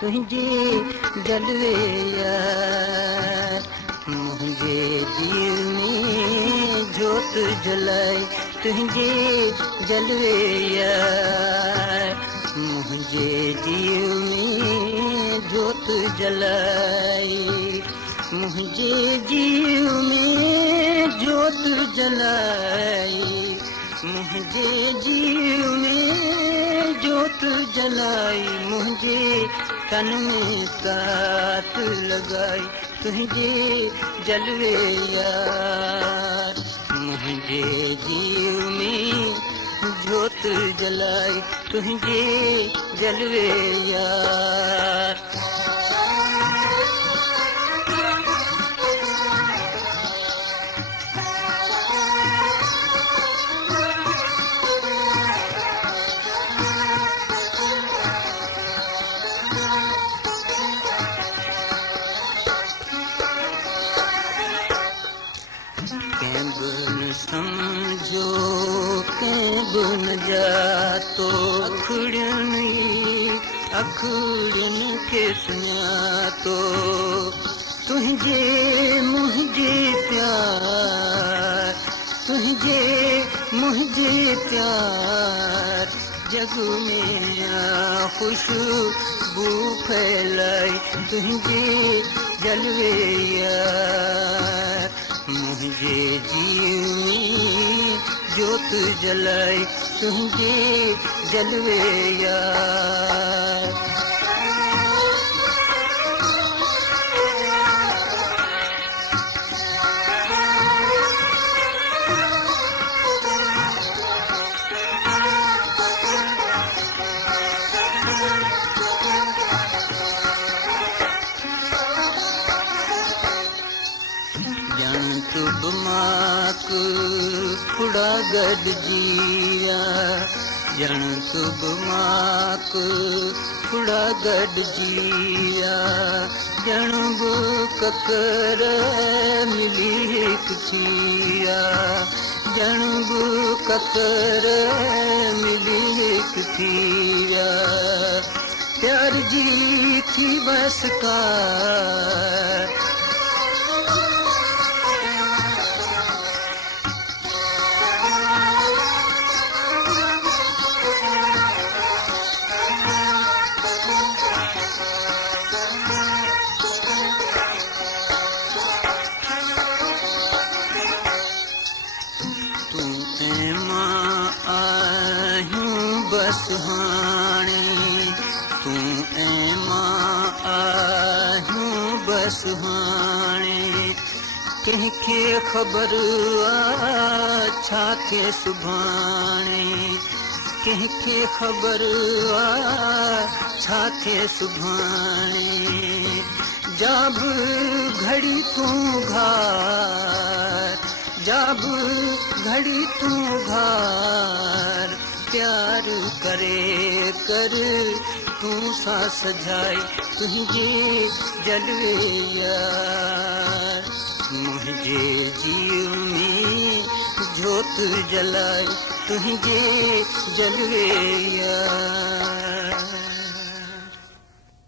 तुझे जलवे यार मुझे जीव में जोत जलाई तुझे जलवे यार मुझे जीव में जोत जलाई मुझे जीव में जोत जलाई मुझे जीव में जोत जलाई मुझे तन में साथ लगाई तुझे जलवे यार मुझे जीव में जोत जलाई तुझे जलवे यार समझो के बुन जातो अखड़न के सुञातो तुझे मुझे प्यार तुझे मुझे प्यार जग में खुशबू फैलाई तुझे जलवे यार मुझे जीव में जोत जलाई तुझे जलवे यार माक खुड़ा गड जिया जन तुब माक खुड़ा गड जिया जन बु ककर मिली एक छिया जन बु ककर मिली एक छिया प्यार जी थी बस का बस हाणे तू ऐं मां आहियूं बस हाणे कंहिंखे ख़बर आहे छा थिए सुभाणे कंहिंखे ख़बर आहे छा थिए सुभाणे जब घड़ी तूं घार जब घड़ी तूं घार प्यार करे कर तूं सा सजाई तुझे जलवे यार मुझे जीव में जोत जलाई तुझे जलवे यार